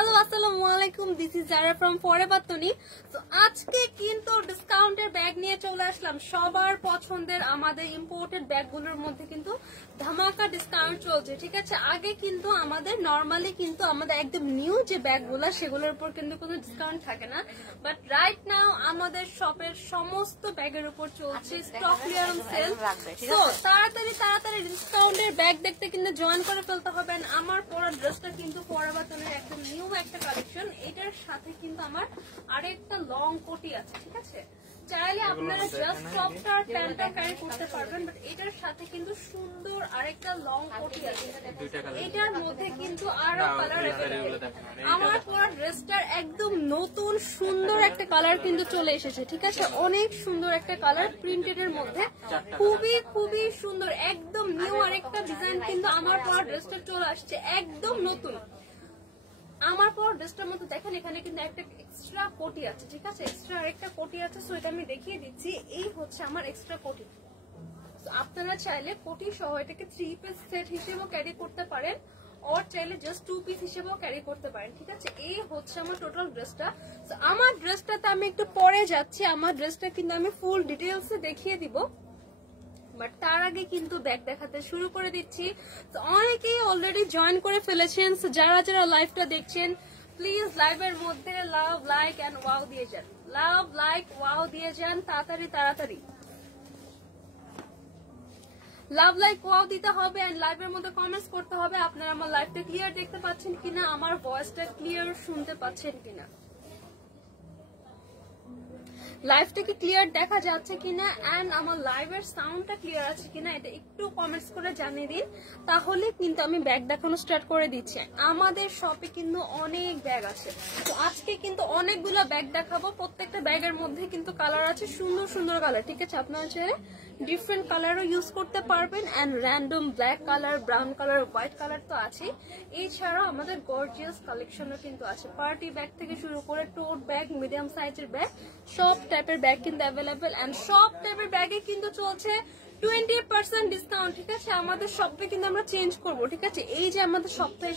Hello আসসালামু আলাইকুম, this is Zara from forever তনি। তো আজকে কিন্তু ডিসকাউন্টের ব্যাগ নিয়ে চলে আসলাম। সবার পছন্দের আমাদের ইম্পোর্টেড ব্যাগগুলোর মধ্যে কিন্তু ধামাকা ডিসকাউন্ট চলছে, ঠিক আছে। আগে কিন্তু আমাদের নর্মালি কিন্তু আমাদের একদম নিউ যে ব্যাগগুলো সেগুলোর উপর কিন্তু কোনো ডিসকাউন্ট থাকে না, বাট রাইট নাও আমাদের শপের সমস্ত ব্যাগের উপর চলছে স্টক ক্লিয়ারেন্স সেল। তো তাড়াতাড়ি ডিসকাউন্টের ব্যাগ দেখতে কিন্তু জয়েন করে ফেলতে হবে। আমার পরা ড্রেসটা কিন্তু ফরএভার তনির একটা নিউ একটা কালেকশন। এটার সাথে কিন্তু আমার আরেকটা লং কোটি আছে, ঠিক আছে। চাইলে আপনারা জাস্ট টপটা আর প্যান্টটা ক্যারি করতে পারবেন, বাট এটার সাথে কিন্তু সুন্দর আরেকটা লং কোটি আছে। এটার মধ্যে কিন্তু আরো কালার अवेलेबल। আমার পরা ড্রেসটার একদম নতুন সুন্দর একটা কালার কিন্তু চলে এসেছে, ঠিক আছে। অনেক সুন্দর একটা কালার প্রিন্টেড এর মধ্যে, খুবই সুন্দর, একদম নিউ আরেকটা ডিজাইন কিন্তু আমার পরা ড্রেসটা চলে আসছে, একদম নতুন। আমার পর ড্রেসটার মধ্যে দেখেন এখানে কিন্তু একটা এক্সট্রা কোটি আছে, ঠিক আছে। এক্সট্রা আরেকটা কোটি আছে, সো এটা আমি দেখিয়ে দিচ্ছি। এই হচ্ছে আমার এক্সট্রা কোটি। আপনারা চাইলে কোটি সহ এটাকে 3 পিস সেট হিসেবেও ক্যারি করতে পারেন, আর চাইলে জাস্ট 2 পিস হিসেবেও ক্যারি করতে পারেন, ঠিক আছে। এই হচ্ছে আমার টোটাল ড্রেসটা। আমার ড্রেসটাতে আমি একটু পরে যাচ্ছি, আমার ড্রেসটা কিন্তু আমি ফুল ডিটেলসে দেখিয়ে দিব, বাট তার আগে কিন্তু ব্যাগ দেখাতে শুরু করে দিচ্ছি। তো অনেকেই অলরেডি জয়েন করে ফেলেছেন, যারা যারা লাইভটা দেখছেন প্লিজ লাইভের মধ্যে লাভ লাইক এন্ড ওয়াও দিয়ে যান, লাভ লাইক ওয়াও দিয়ে যান, তাড়াতাড়ি লাভ লাইক ওয়াও দিতে হবে এন্ড লাইভের মধ্যে কমেন্টস করতে হবে আপনারা আমার লাইভটা ক্লিয়ার দেখতে পাচ্ছেন কিনা, আমার ভয়েসটা ক্লিয়ার শুনতে পাচ্ছেন কিনা, লাইভটা কি ক্লিয়ার দেখা যাচ্ছে কিনা, এন্ড আমার লাইভের সাউন্ডটা ক্লিয়ার আছে কিনা এটা একটু কমেন্টস করে জানিয়ে দিন, তাহলে কিন্তু আমি ব্যাগ দেখানো স্টার্ট করে দিচ্ছি। আমাদের শপে কিন্তু অনেক ব্যাগ আছে, তো আজকে কিন্তু অনেকগুলো ব্যাগ দেখাবো। প্রত্যেকটা ব্যাগের মধ্যে কিন্তু কালার আছে, সুন্দর সুন্দর কালার, ঠিক আছে। আপনারা চাইলে ডিফারেন্ট কালারও ইউজ করতে পারবেন, and random black colour, brown colour, white colour তো আছে। এছাড়াও আমাদের গর্জিয়াস কালেকশনও কিন্তু আছে, পার্টি ব্যাগ থেকে শুরু করে টোট ব্যাগ, মিডিয়াম সাইজের ব্যাগ, সব টাইপের ব্যাগ কিন্তু অ্যাভেলেবেল, এন্ড সব টাইপের ব্যাগে কিন্তু চলছে 20% ডিসকাউন্ট, ঠিক আছে। আমাদের শপে কিন্তু আমরা চেঞ্জ করব, ঠিক আছে। এই যে আমাদের সপ্তাহে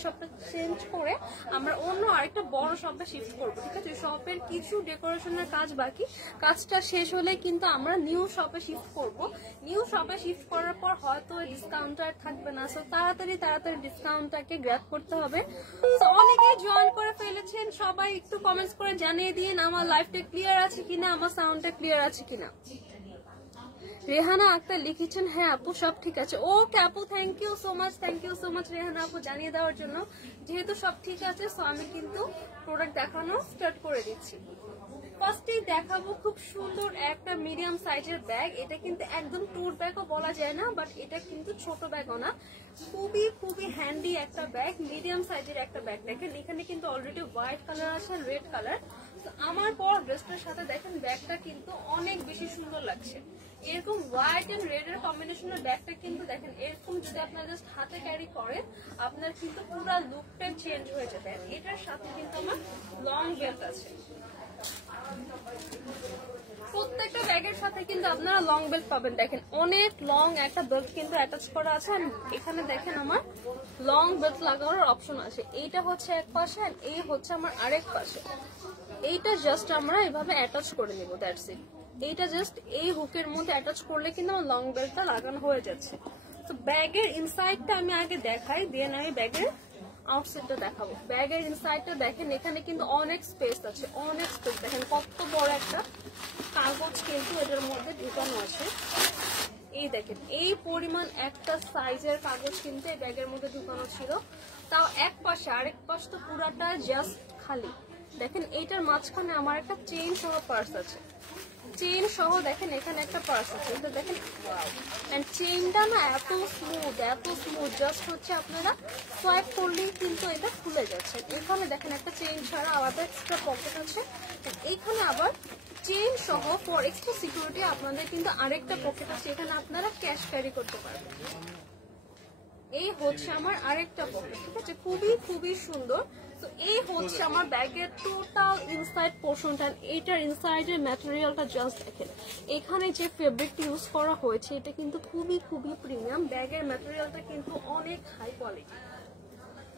চেঞ্জ করে আমরা অন্য আরেকটা বড় শপে শিফট করব, ঠিক আছে। শপের কিছু ডেকোরেশনের কাজ বাকি, কাজটা শেষ হলে কিন্তু আমরা নিউ শপে শিফট করব। নিউ শপে শিফট করার পর হয়তো ডিসকাউন্ট আর থাকবে না, সো তাড়াতাড়ি ডিসকাউন্টটাকে গ্র্যাব করতে হবে। তো অনেকেই জয়েন করে ফেলেছেন, সবাই একটু কমেন্টস করে জানিয়ে দিন আমার লাইভটা ক্লিয়ার আছে কিনা, আমার সাউন্ডটা ক্লিয়ার আছে কিনা। রেহানা আক্তার লিখেছেন হ্যাঁ আপু সব ঠিক আছে। ওকে আপু, thank you so much Rehana আপু জানিয়ে দেওয়ার জন্য। যেহেতু সব ঠিক আছে, সো আমি কিন্তু প্রোডাক্ট দেখানো স্টার্ট করে দিচ্ছি। ফার্স্টেই দেখাবো খুব সুন্দর একটা মিডিয়াম সাইজের ব্যাগ। এটা কিন্তু একদম ট্যুর ব্যাগও বলা যায় না, বাট এটা কিন্তু ছোট ব্যাগও না, খুবই হ্যান্ডি একটা ব্যাগ, মিডিয়াম সাইজের একটা ব্যাগ। দেখেন এখানে কিন্তু অলরেডি হোয়াইট কালার আছে, রেড কালার। আমার পর ড্রেসটার সাথে দেখেন ব্যাগটা কিন্তু অনেক বেশি সুন্দর লাগছে। এরকম হোয়াইট এন্ড রেড এর কম্বিনেশনের ব্যাগটা কিন্তু দেখেন এরকম যদি আপনারা জাস্ট হাতে ক্যারি করেন আপনার কিন্তু পুরো লুকটা চেঞ্জ হয়ে যাবে। এটার সাথে কিন্তু আমার লং বেল্ট আছে, প্রত্যেকটা ব্যাগের সাথে কিন্তু আপনারা লং বেল্ট পাবেন। দেখেন অনেক লং একটা বেল্ট কিন্তু অ্যাটাচ করা আছে, এখানে দেখেন আমার লং বেল্ট লাগানোর অপশন আছে। এইটা হচ্ছে এক পাশে, আর এই হচ্ছে আমার আরেক পাশে। এইটা জাস্ট আমরা এভাবে অ্যাটাচ করে নিব, দ্যাটস ইট। এইটা জাস্ট এই হুকের মধ্যে অ্যাটাচ করলে কিন্তু আমার লং বেল্টটা লাগানো হয়ে যাচ্ছে। তো ব্যাগের ইনসাইডটা আমি আগে দেখাই, দেন আমি ব্যাগের আউটসাইডটা দেখাবো। ব্যাগের ইনসাইডটা দেখেন এখানে কিন্তু অনেক স্পেস আছে, অনেক স্পেস। দেখেন কত বড় একটা কাগজ কিন্তু এটার মধ্যে ঢুকানো আছে। এই দেখেন এই পরিমাণ একটা সাইজের কাগজ কিন্তু এই ব্যাগের মধ্যে ঢুকানো ছিল, তাও এক পাশে, আরেক পাশ তো পুরাটা জাস্ট খালি। দেখেন এইটার মাঝখানে আমার একটা চেইন সহ পার্স আছে, চেইন সহ দেখেন এখানে একটা পার্স আছে। এটা দেখেন এন্ড চেইনটা না এত স্মুথ জাস্ট হচ্ছে আপনারা সোয়াইপ করলেই কিন্তু এটা খুলে যাচ্ছে। এখানে দেখেন একটা চেইন ছাড়া আলাদা এক্সট্রা পকেট আছে, এখানে আবার চেইন সহ ফর এক্সট্রা সিকিউরিটি আপনাদের কিন্তু আরেকটা পকেট আছে, এখানে আপনারা ক্যাশ ক্যারি করতে পারবেন। এই হচ্ছে আমার আরেকটা পকেট, ঠিক আছে। খুবই সুন্দর। তো এই হচ্ছে আমার ব্যাগের টোটাল ইনসাইড পোর্শনটা। এটার ইনসাইডের ম্যাটেরিয়ালটা জাস্ট দেখেন, এখানে যে ফেব্রিকটা ইউজ করা হয়েছে এটা কিন্তু খুবই প্রিমিয়াম। ব্যাগের ম্যাটেরিয়ালটা কিন্তু অনেক হাই কোয়ালিটি।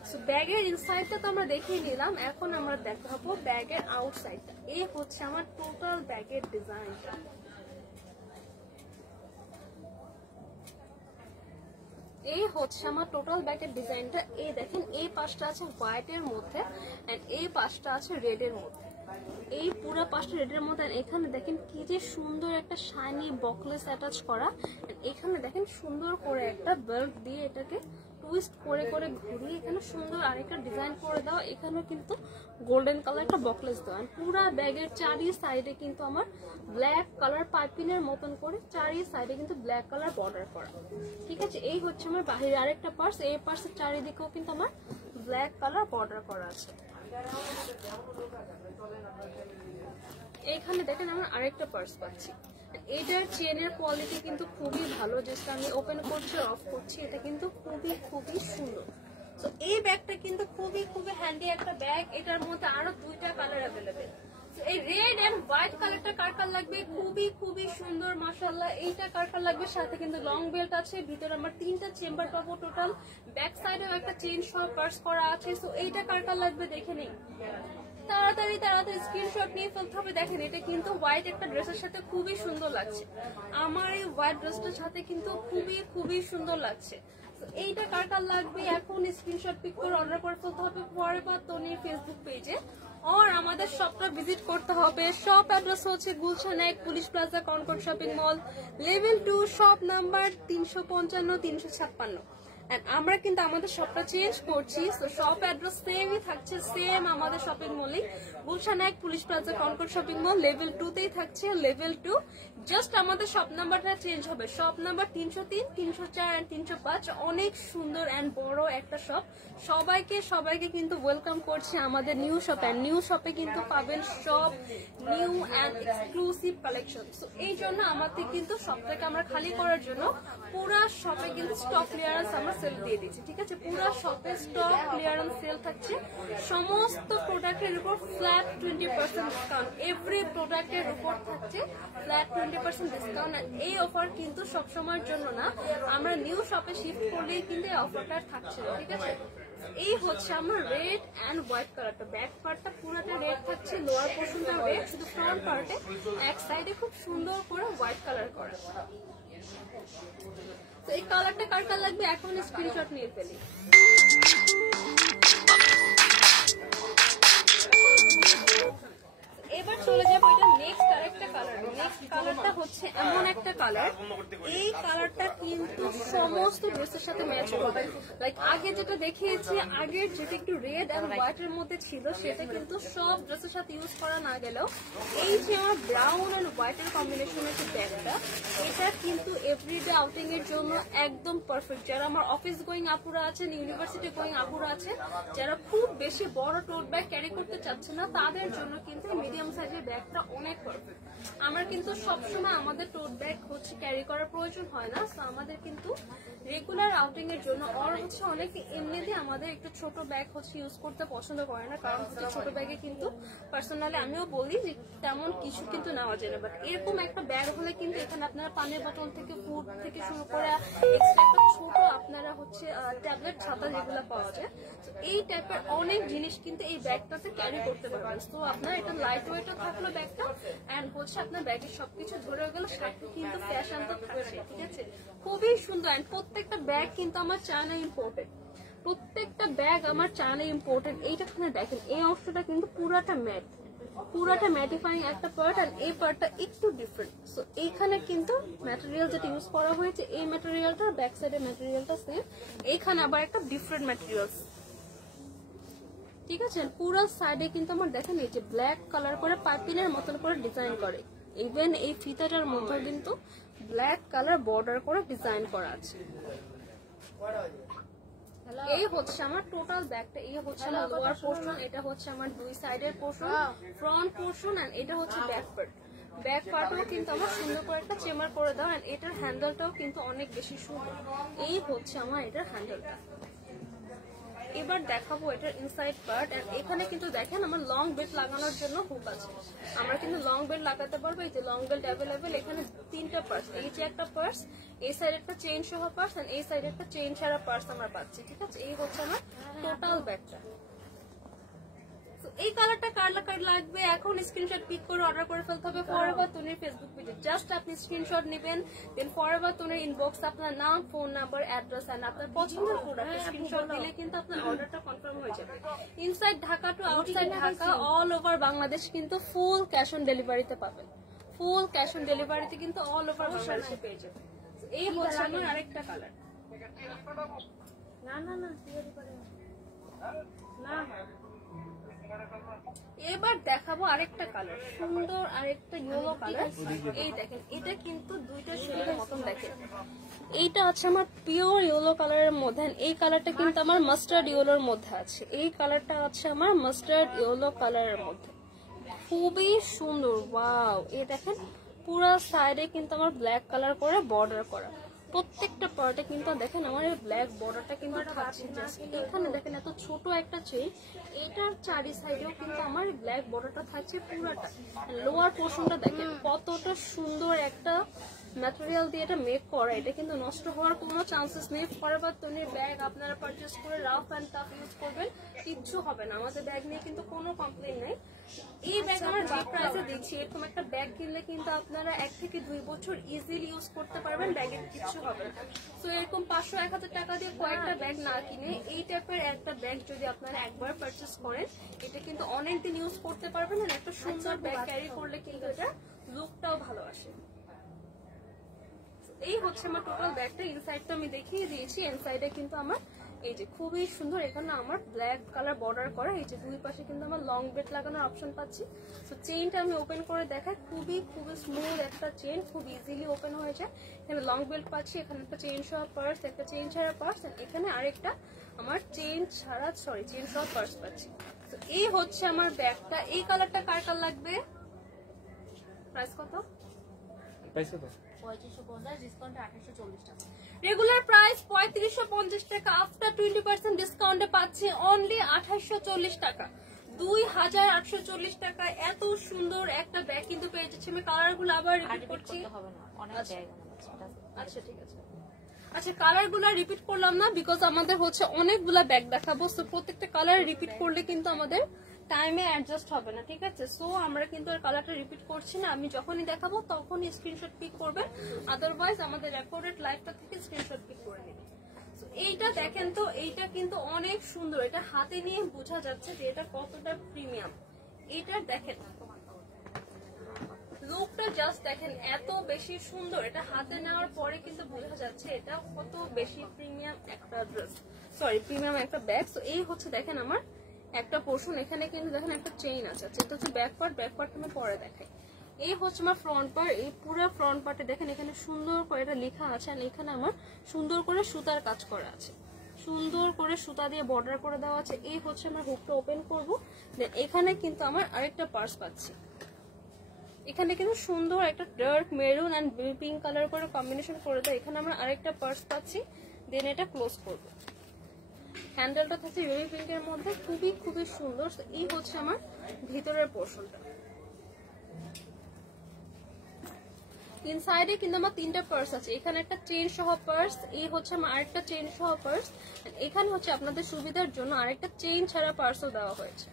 সো ব্যাগের ইনসাইডটা তো আমরা দেখিয়ে নিলাম, এখন আমরা দেখাবো ব্যাগের আউটসাইডটা। এই হচ্ছে আমার টোটাল ব্যাগের ডিজাইনটা। এই হচ্ছে আমার টোটাল ব্যাগের ডিজাইনটা। এই দেখেন এই পাশটা আছে হোয়াইটের মধ্যে এন্ড এই পাশটা আছে রেডের মধ্যে। এই পুরো পাশটা রেডের মধ্যে, এখানে দেখেন কি যে সুন্দর একটা শাইনি বকলেস অ্যাটাচ করা। এখানে দেখেন সুন্দর করে একটা বেল্ট দিয়ে এটাকে টুইস্ট করে করে ঘুরিয়ে এখানে সুন্দর আরেকটা ডিজাইন করে দাও। এখানেও কিন্তু গোল্ডেন কালার একটা বকলেস দেওয়া। পুরো ব্যাগের চারি সাইডে কিন্তু আমার ব্ল্যাক কালার পাইপিনের মতন করে চারি সাইডে কিন্তু ব্ল্যাক কালার বর্ডার করা। ঠিক আছে, এই হচ্ছে আমার বাহিরে আরেকটা পার্স। এই পার্সের চারিদিকেও কিন্তু আমার ব্ল্যাক কালার বর্ডার করা আছে। এইখানে দেখেন আমার আরেকটা পার্স পাচ্ছি। এটার চেনের কোয়ালিটি কিন্তু খুবই ভালো, যেটা আমি ওপেন করছি অফ করছি, এটা কিন্তু খুবই খুবই সুন্দর। তো এই ব্যাগটা কিন্তু খুবই খুবই হ্যান্ডি একটা ব্যাগ। এটার মধ্যে আরো দুইটা কালার অ্যাভেলেবেল। এই রেড এন্ড হোয়াইট কালারটা কার কার লাগবে, খুবই খুবই সুন্দর মাশাআল্লাহ। এইটা কার কার লাগবে, সাথে কিন্তু লং বেল্ট আছে, ভিতরে আমার 3টা চেম্বার পাবো টোটাল, ব্যাক সাইডেও একটা চেইন সহ পার্স করা আছে। সো এইটা কার কার লাগবে দেখে নেই, তাড়াতাড়ি তাড়াতাড়ি স্ক্রিনশট নিয়ে ফেলতে হবে। দেখেন এটা কিন্তু হোয়াইট একটা ড্রেসের সাথে খুবই সুন্দর লাগছে। আমার এই হোয়াইট ড্রেসটার সাথে কিন্তু খুবই খুবই সুন্দর লাগছে। এইটা কার কার লাগবে এখন স্ক্রিনশট পিক করে অর্ডার করে ফেলতে হবে ফরএভার তনির ফেসবুক পেজে, और আমাদের শপটা ভিজিট করতে হবে। শপ অ্যাড্রেস হচ্ছে Gulshan 1 police plaza Concord shopping mall, level 2, shop number 355 356। আমরা কিন্তু আমাদের শপটা চেঞ্জ করছি, তো শপ অ্যাড্রেস সেমই থাকছে, সেম আমাদের শপিং মলই Gulshan 1 police plaza Concord shopping mall, level 2 তেই থাকছে, লেভেল 2। জাস্ট আমাদের শপ নাম্বারটা চেঞ্জ হবে, শপ নাম্বার 303 304 এন্ড 305। অনেক সুন্দর এন্ড বড় একটা শপ। সবাইকে কিন্তু ওয়েলকাম করছি আমাদের নিউ শপে। নিউ শপে কিন্তু পাবেন সব new and exclusive collection. So এই জন্য আমাদের কিন্তু শপটাকে আমরা খালি করার জন্য পুরো শপে কিন্তু স্টক ক্লিয়ারেন্স আমরা সেল দিয়ে দিচ্ছি। ঠিক আছে, পুরো শপে স্টক ক্লিয়ারেন্স সেল থাকছে। সমস্ত প্রোডাক্টের উপর ফ্ল্যাট 20% ডিসকাউন্ট। এভরি প্রোডাক্টের উপর থাকছে ফ্ল্যাট 20% ডিসকাউন্ট। এই অফার কিন্তু সবসময়ের জন্য না, আমরা নিউ শপে শিফট করলেই কিন্তু এই অফারটা থাকছে। ঠিক আছে, এই হচ্ছে আমার রেড এন্ড হোয়াইট কালারটা। ব্যাক পার্টটা পুরোটা রেড থাকছে, লোয়ার পোর্শনটা রেড, শুধু ফ্রন্ট পার্টে এক সাইডে খুব সুন্দর করে হোয়াইট কালার করা। তো এই কালারটা কার কার লাগবে এখন স্ক্রিনশট নিয়ে ফেলি। এবার চলে যাবো এটা নেক্সট আরেকটা কালার। নেক্সট কালারটা হচ্ছে এমন একটা কালার, এই কালারটা কিন্তু সমস্ত ড্রেসের সাথে ম্যাচ করবে। লাইক আগে যেটা দেখিয়েছি, আগের যেটা একটু রেড এন্ড হোয়াইট এর মধ্যে ছিল, সেটা কিন্তু সব ড্রেসের সাথে ইউজ করা না গেলেও এই যে আমার ব্রাউন এন্ড হোয়াইট এর কম্বিনেশনের যে ব্যাগটা, এটা কিন্তু এভরিডে আউটিং এর জন্য একদম পারফেক্ট। যারা আমার অফিস গোয়িং আপুরা আছেন, ইউনিভার্সিটি গোয়িং আপুরা আছে, যারা খুব বেশি বড় টোট ব্যাগ ক্যারি করতে চাচ্ছে না, তাদের জন্য কিন্তু মিডিয়াম সাইজের ব্যাগটা অনেক পারফেক্ট। আমার কিন্তু সবসময় আমাদের টোট ব্যাগ হচ্ছে ক্যারি করার প্রয়োজন হয় না, তো আমাদের কিন্তু রেগুলার আউটিং এর জন্য আর হচ্ছে অনেকে এমনিতে আমাদের একটু ছোট ব্যাগ হচ্ছে ইউজ করতে পছন্দ করে না, কারণ হচ্ছে ছোট ব্যাগে কিন্তু পার্সোনালি আমিও বলি যে তেমন কিছু কিন্তু নেওয়া যায় না। বাট এরকম একটা ব্যাগ হলে কিন্তু এখানে আপনারা পানির বোতল থেকে ফুড থেকে শুরু করে এক্সট্রা একটা ছোট আপনারা হচ্ছে ট্যাবলেট ছাতা যেগুলো পাওয়া যায়, তো এই টাইপের অনেক জিনিস কিন্তু এই ব্যাগটাতে ক্যারি করতে পারবেন। তো আপনার এটা লাইট ওয়েটও থাকলো ব্যাগটা, এন্ড হচ্ছে আপনার ব্যাগের সবকিছু ধরে গেল, সাথে কিন্তু ফ্যাশন তো থাকছে। ঠিক আছে, খুবই সুন্দর। এন্ড প্রত্যেকটা ব্যাগ কিন্তু আমার চায়না ইম্পোর্টেড, প্রত্যেকটা ব্যাগ আমার চায়না ইম্পোর্টেড। এইটাখানে দেখেন এই অংশটা কিন্তু পুরাটা ম্যাট, পুরাটা ম্যাটিফাইং একটা পার্ট, আর এই পার্টটা একটু ডিফারেন্ট। সো এইখানে কিন্তু ম্যাটেরিয়াল যেটা ইউজ করা হয়েছে, এই ম্যাটেরিয়ালটা ব্যাক সাইডের ম্যাটেরিয়ালটা সেম, এইখানে আবার একটা ডিফারেন্ট ম্যাটেরিয়ালস। ঠিক আছে, পুরো সাইডে কিন্তু আমার দেখেন এই যে ব্ল্যাক কালার করে পাইপিনের মতন করে ডিজাইন করে, ইভেন এই ফিতাটার মধ্যে কিন্তু ব্ল্যাক কালার বর্ডার করে ডিজাইন করা আছে। এই হচ্ছে আমার টোটাল ব্যাগটা। এই হচ্ছে আমার লোয়ার পোর্শন, এটা হচ্ছে আমার দুই সাইডের পোর্শন, ফ্রন্ট পোর্শন, এন্ড এটা হচ্ছে ব্যাক পার্ট। ব্যাক পার্টও কিন্তু আমার সুন্দর করে একটা চেম্বার করে দাও, এন্ড এটার হ্যান্ডেলটাও কিন্তু অনেক বেশি সুন্দর। এই হচ্ছে আমার এটার হ্যান্ডেলটা। এবার দেখাবো এটার ইনসাইড পার্ট। এন্ড এখানে কিন্তু দেখেন আমার লং বেল্ট লাগানোর জন্য হুক আছে, আমরা কিন্তু লং বেল্ট লাগাতে পারবো। এই যে লং বেল্ট অ্যাভেলেবেল, এখানে 3টা পার্স, এই যে একটা পার্স, এই সাইডে একটা চেইন সহ পার্স এন্ড এই সাইডে একটা চেইন ছাড়া পার্স আমরা পাচ্ছি। ঠিক আছে, এই হচ্ছে আমার টোটাল ব্যাগটা। এই কালারটা কার লাগবে এখন স্ক্রিনশট পিক করে অর্ডার করে ফেলতে হবে ফরএভার তনুর ফেসবুক পেজে। জাস্ট আপনি স্ক্রিনশট নেবেন, দেন ফরএভার তনুর ইনবক্স আপনার নাম, ফোন নাম্বার, অ্যাড্রেস এন্ড আপনার পছন্দের প্রোডাক্ট স্ক্রিনশট দিলে কিন্তু আপনার অর্ডারটা কনফার্ম হয়ে যাবে। Inside Dhaka to outside Dhaka all over Bangladesh কিন্তু ফুল ক্যাশ অন ডেলিভারিতে পাবেন। ফুল ক্যাশ অন ডেলিভারিতে কিন্তু অল ওভার বাংলাদেশে পেয়ে যাবেন। এই হচ্ছে আমার আরেকটা কালার। না না না না, এবার দেখাবো আরেকটা কালার, সুন্দর আরেকটা ইয়েলো কালার। এই দেখেন, এটা কিন্তু দুইটা শেডের মতন দেখেন। এইটা আছে আমার পিওর ইয়েলো কালারের মধ্যে, এই কালারটা কিন্তু আমার মাস্টার্ড ইয়েলোর মধ্যে আছে। এই কালারটা আছে আমার মাস্টার্ড ইয়েলো কালারের মধ্যে, খুবই সুন্দর। ওয়াও, এই দেখেন পুরো সাইডে কিন্তু আমার ব্ল্যাক কালার করে বর্ডার করা, প্রত্যেকটা পার্টে কিন্তু দেখেন আমার এই ব্ল্যাক বর্ডারটা কিন্তু থাকছে। জাস্ট এখানে দেখেন এত ছোট একটা চেইন, এটার চারি সাইডেও কিন্তু আমার ব্ল্যাক বর্ডারটা থাকছে পুরোটা। লোয়ার পোর্শনটা দেখেন কতটা সুন্দর একটা ম্যাটেরিয়াল দিয়ে এটা মেক করা, এটা কিন্তু নষ্ট হওয়ার কোনো চান্সেস নেই। ফরএভার তনুর ব্যাগ আপনারা পারচেজ করে রাফ অ্যান্ড টাফ ইউজ করবেন, কিচ্ছু হবে না। আমাদের ব্যাগ নিয়ে কিন্তু কোনো কমপ্লেন নেই। এই ব্যাগ আমরা যে প্রাইসে দিচ্ছি, এরকম একটা ব্যাগ কিনলে কিন্তু আপনারা 1 থেকে 2 বছর ইজিলি ইউজ করতে পারবেন, ব্যাগের কিছু হবে না। তো এরকম 500-1000 টাকা দিয়ে কয়েকটা ব্যাগ না কিনে এই টাইপের একটা ব্যাগ যদি আপনারা একবার পারচেজ করেন, এটা কিন্তু অনেকদিন ইউজ করতে পারবেন। আর একটা সুন্দর ব্যাগ ক্যারি করলে কিন্তু এটা লুকটাও ভালো আসে। এই হচ্ছে আমার টোটাল ব্যাগটা। ইনসাইডটা আমি দেখিয়ে দিয়েছি, ইনসাইডে কিন্তু আমার এই যে খুবই সুন্দর, এখানে আমার ব্ল্যাক কালার বর্ডার করা, এই যে দুই পাশে কিন্তু আমার লং বেল্ট লাগানোর অপশন পাচ্ছি। তো চেইনটা আমি ওপেন করে দেখাই, খুবই স্মুথ একটা চেইন, খুব ইজিলি ওপেন হয়ে যায়। এখানে লং বেল্ট পাচ্ছি, এখানে একটা চেইন সহ পার্স, একটা চেইন ছাড়া পার্স, এখানে আরেকটা আমার চেইন সহ পার্স পাচ্ছি। তো এই হচ্ছে আমার ব্যাগটা। এই কালারটা কার কার লাগবে? প্রাইস কত? রেগুলার প্রাইস 3550 টাকা, আফটার 20% ডিসকাউন্টে পাচ্ছি অনলি 2840 টাকা, 2840 টাকা। এত সুন্দর একটা ব্যাগ কিন্তু পেয়ে যাচ্ছি। আমি কালার গুলো আবার রিপিট করছি। আচ্ছা ঠিক আছে, আচ্ছা কালার গুলা রিপিট করলাম না, বিকজ আমাদের হচ্ছে অনেকগুলা ব্যাগ দেখাবো। তো প্রত্যেকটা কালার রিপিট করলে কিন্তু আমাদের টাইমে অ্যাডজাস্ট হবে না, ঠিক আছে? সো আমরা কিন্তু আর কালারটা রিপিট করছি না, আমি যখনই দেখাবো তখনই স্ক্রিনশট পিক করবেন, আদারওয়াইজ আমাদের রেকর্ডেড লাইভটা থেকে স্ক্রিনশট পিক করে নেবেন। এইটা দেখেন তো, এইটা কিন্তু অনেক সুন্দর, এটা হাতে নিয়ে বোঝা যাচ্ছে যে এটা কতটা প্রিমিয়াম। এইটা দেখেন লুকটা, জাস্ট দেখেন এত বেশি সুন্দর, এটা হাতে নেওয়ার পরে কিন্তু বোঝা যাচ্ছে এটা কত বেশি প্রিমিয়াম একটা ড্রেস, প্রিমিয়াম একটা ব্যাগ। তো এই হচ্ছে দেখেন আমার একটা পোর্শন, এখানে কিন্তু দেখেন একটা চেইন আছে। এটা হচ্ছে ব্যাক পার্ট আমি পরে দেখাই। এই হচ্ছে আমার ফ্রন্ট পার্ট, এই পুরো ফ্রন্ট পার্টে দেখেন এখানে সুন্দর করে এটা লেখা আছে, আর এখানে আমার সুন্দর করে সুতার কাজ করা আছে, সুন্দর করে সুতা দিয়ে বর্ডার করে দেওয়া আছে। এই হচ্ছে আমার হুকটা ওপেন করবো, দেন এখানে কিন্তু আমার আরেকটা পার্স পাচ্ছি। এখানে কিন্তু সুন্দর একটা dark maroon and baby pink colour করে কম্বিনেশন করে দেয়, এখানে আমরা আরেকটা পার্স পাচ্ছি। দেন এটা ক্লোজ করবো, হ্যান্ডেলটা থাকছে বেবি পিঙ্কের মধ্যে, খুবই সুন্দর। এই হচ্ছে আমার ভিতরের পোর্শনটা। ইনসাইডে কিন্তু আমার 3টা পার্স আছে, এখানে একটা চেইন সহ পার্স, এই হচ্ছে আমার আরেকটা চেইন সহ পার্স, এখানে হচ্ছে আপনাদের সুবিধার জন্য আরেকটা চেইন ছাড়া পার্সও দেওয়া হয়েছে।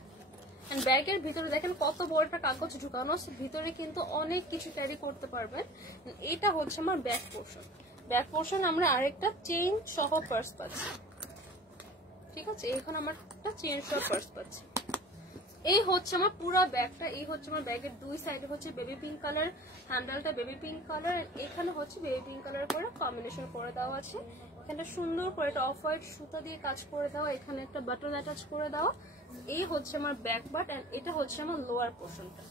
এন্ড ব্যাগের ভিতরে দেখেন কত বড় একটা কাগজ ঢুকানো, ভিতরে কিন্তু অনেক কিছু ক্যারি করতে পারবেন। এটা হচ্ছে আমার ব্যাক পোর্শন, আমরা আরেকটা চেইন সহ পার্স পাচ্ছি, ঠিক আছে? এখন আমার একটা চেইন সহ পার্স পাচ্ছি। এই হচ্ছে আমার পুরো ব্যাগটা। এই হচ্ছে আমার ব্যাগের দুই সাইডে হচ্ছে বেবি পিঙ্ক কালার, হ্যান্ডেলটা বেবি পিঙ্ক কালার, এখানে হচ্ছে বেবি পিঙ্ক কালার করে কম্বিনেশন করে দেওয়া আছে। এখানে সুন্দর করে একটা অফ হোয়াইট সুতা দিয়ে কাজ করে দেওয়া, এখানে একটা বাটন অ্যাটাচ করে দেওয়া। এই হচ্ছে আমার ব্যাক পার্ট, এন্ড এটা হচ্ছে আমার লোয়ার পোর্শনটা।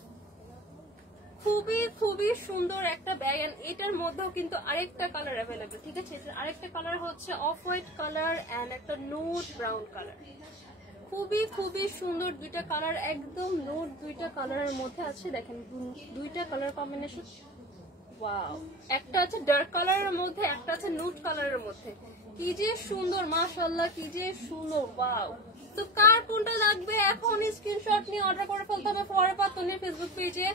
খুবই সুন্দর একটা ব্যাগ, এন্ড এটার মধ্যেও কিন্তু আরেকটা কালার অ্যাভেলেবেল, ঠিক আছে? আরেকটা কালার হচ্ছে অফ হোয়াইট কালার এন্ড একটা নুড ব্রাউন কালার। খুবই সুন্দর দুইটা কালার, একদম নুড দুইটা কালারের মধ্যে আছে। দেখেন দুইটা কালার কম্বিনেশন, ওয়াও! একটা আছে ডার্ক কালারের মধ্যে, একটা আছে নুড কালারের মধ্যে। কি যে সুন্দর, মাশাআল্লাহ কি যে সুন্দর, ওয়াও। তো কার কোনটা লাগবে এখন স্ক্রিনশট নিয়ে অর্ডার করে ফেলতে হবে ফরএভার তন্নির ফেসবুক পেজে,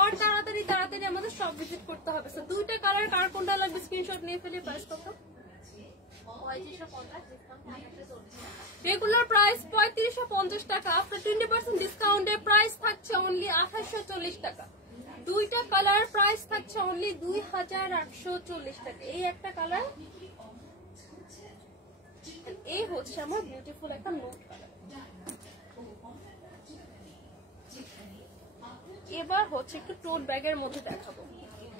আর তাড়াতাড়ি তাড়াতাড়ি আমাদের সব ভিজিট করতে হবে। সো দুইটা কালার কার কোনটা লাগবে স্ক্রিনশট নিয়ে ফেলে। প্রাইস কত? রেগুলার প্রাইস 3550 টাকা, আফটার 20% ডিসকাউন্টে প্রাইস থাকছে অনলি 2840 টাকা। দুইটা কালার প্রাইস থাকছে অনলি 2840 টাকা। এই একটা কালার, এই হচ্ছে আমার বিউটিফুল একটা নোট কালার। এবার হচ্ছে একটু টোট ব্যাগের মধ্যে দেখাবো,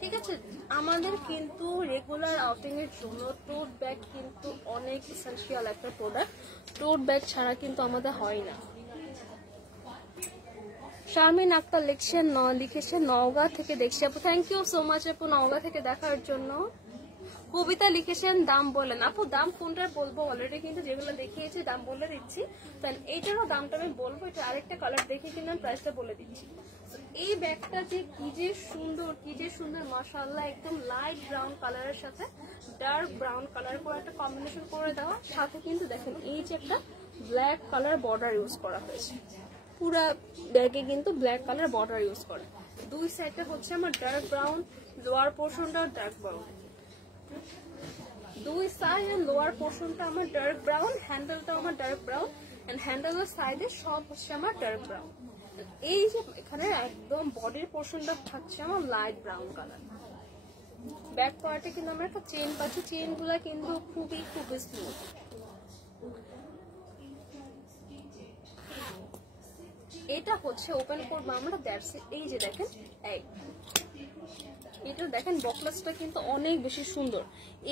ঠিক আছে। আমাদের কিন্তু রেগুলার আউটিং এর জন্য টোট ব্যাগ কিন্তু অনেক এসেনশিয়াল একটা প্রোডাক্ট। টোট ব্যাগ ছাড়া কিন্তু আমাদের হয় না। শারমিন আক্তার লিখেছেন নওগাঁ থেকে দেখছি আপু, থ্যাংক ইউ সো মাচ আপু নওগাঁ থেকে দেখার জন্য। কবিতা লিখেছেন দাম বলেন আপু, দাম কোনটার বলবো অলরেডি কিন্তু যেগুলো দেখিয়েছি দাম বলে দিচ্ছি। এইটারও দামটা আমি বলবো, এটা আরেকটা কালার দেখে কিন্তু আমি প্রাইসটা বলে দিচ্ছি। এই ব্যাগটা যে কি যে সুন্দর মাশাআল্লাহ, একদম লাইট ব্রাউন কালারের সাথে ডার্ক ব্রাউন কালার করে একটা কম্বিনেশন করে দেওয়া, সাথে কিন্তু দেখেন এই যে একটা ব্ল্যাক কালার বর্ডার ইউজ করা হয়েছে। পুরা ব্যাগে কিন্তু ব্ল্যাক কালার বর্ডার ইউজ করে। দুই সাইডে হচ্ছে আমার ডার্ক ব্রাউন, লোয়ার পোর্শনটা ডার্ক ব্রাউন, দুই সাইড লোয়ার পোর্শনটা আমার ডার্ক ব্রাউন, হ্যান্ডেলটা আমার ডার্ক ব্রাউন, এন্ড হ্যান্ডেলের সাইডে সব হচ্ছে আমার ডার্ক ব্রাউন। এই যে এখানে একদম বডির পোর্শনটা থাকছে আমার লাইট ব্রাউন কালার। ব্যাক পার্টে কিন্তু আমরা একটা চেন পাচ্ছি, চেন গুলা কিন্তু খুবই স্মুথ। এটা হচ্ছে ওপেন করবো আমরা, দ্যাটস ইট। এই যে দেখেন, এটা দেখেন বকলেসটা কিন্তু অনেক বেশি সুন্দর।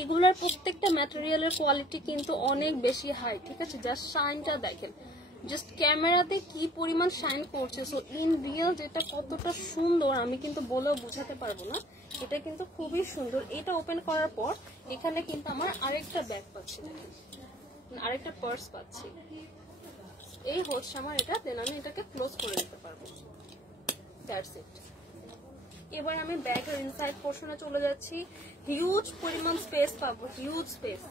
এগুলোর প্রত্যেকটা ম্যাটেরিয়ালের কোয়ালিটি কিন্তু অনেক বেশি হাই, ঠিক আছে। জাস্ট শাইনটা দেখেন, জাস্ট ক্যামেরাতে কি পরিমাণ শাইন করছে। সো ইন রিয়েল যেটা কতটা সুন্দর আমি কিন্তু বলেও বোঝাতে পারবো না। এটা কিন্তু খুবই সুন্দর। এটা ওপেন করার পর এখানে কিন্তু আমার আরেকটা ব্যাগ পাচ্ছি, আরেকটা পার্স পাচ্ছি। এই হচ্ছে আমার এটা, দেন আমি এটাকে ক্লোজ করে দিতে পারবো, দ্যাটস ইট। এবার আমি ব্যাগের ইনসাইড পোর্শনে চলে যাচ্ছি। হিউজ পরিমাণ স্পেস পাবো, হিউজ স্পেস।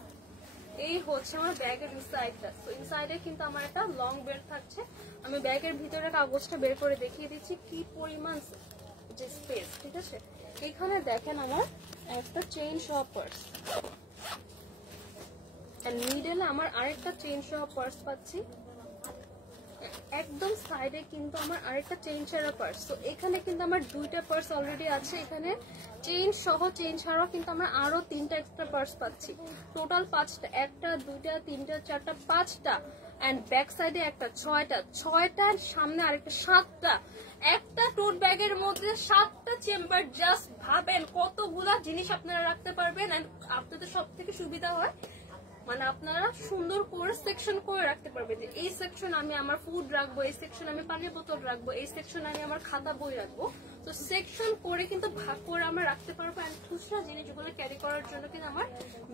এই হচ্ছে আমার ব্যাগের ইনসাইডটা। তো ইনসাইডে কিন্তু আমার একটা লং বেল্ট থাকছে। আমি ব্যাগের ভিতরে কাগজটা বের করে দেখিয়ে দিচ্ছি কি পরিমাণ যে স্পেস, ঠিক আছে। এখানে দেখেন আমার একটা চেইন সহ পার্স, এন্ড মিডলে আমার আরেকটা চেইন সহ পার্স পাচ্ছি। একদম সাইডে কিন্তু আমার আরেকটা চেইন ছাড়া পার্স। তো এখানে কিন্তু আমার দুইটা পার্স অলরেডি আছে। এখানে চেইন সহ, চেইন ছাড়াও কিন্তু আমরা আরো তিনটা এক্সট্রা পার্স পাচ্ছি। টোটাল 5টা, 1টা 2টা 3টা 4টা 5টা, এন্ড ব্যাক সাইডে একটা 6টা, সামনে আরেকটা 7টা। একটা টোট ব্যাগের মধ্যে 7টা চেম্বার। জাস্ট ভাবেন কতগুলা জিনিস আপনারা রাখতে পারবেন। এন্ড আপনাদের সব থেকে সুবিধা হয় মানে আপনারা সুন্দর করে সেকশন করে রাখতে পারবেন, যে এই সেকশন আমি আমার ফুড রাখবো, এই সেকশন আমি পানির বোতল রাখবো, এই সেকশন আমি আমার খাতা বই রাখবো। তো সেকশন করে কিন্তু ভাগ করে আমরা রাখতে পারবো। এন্ড খুচরা জিনিসগুলো ক্যারি করার জন্য কিন্তু আমার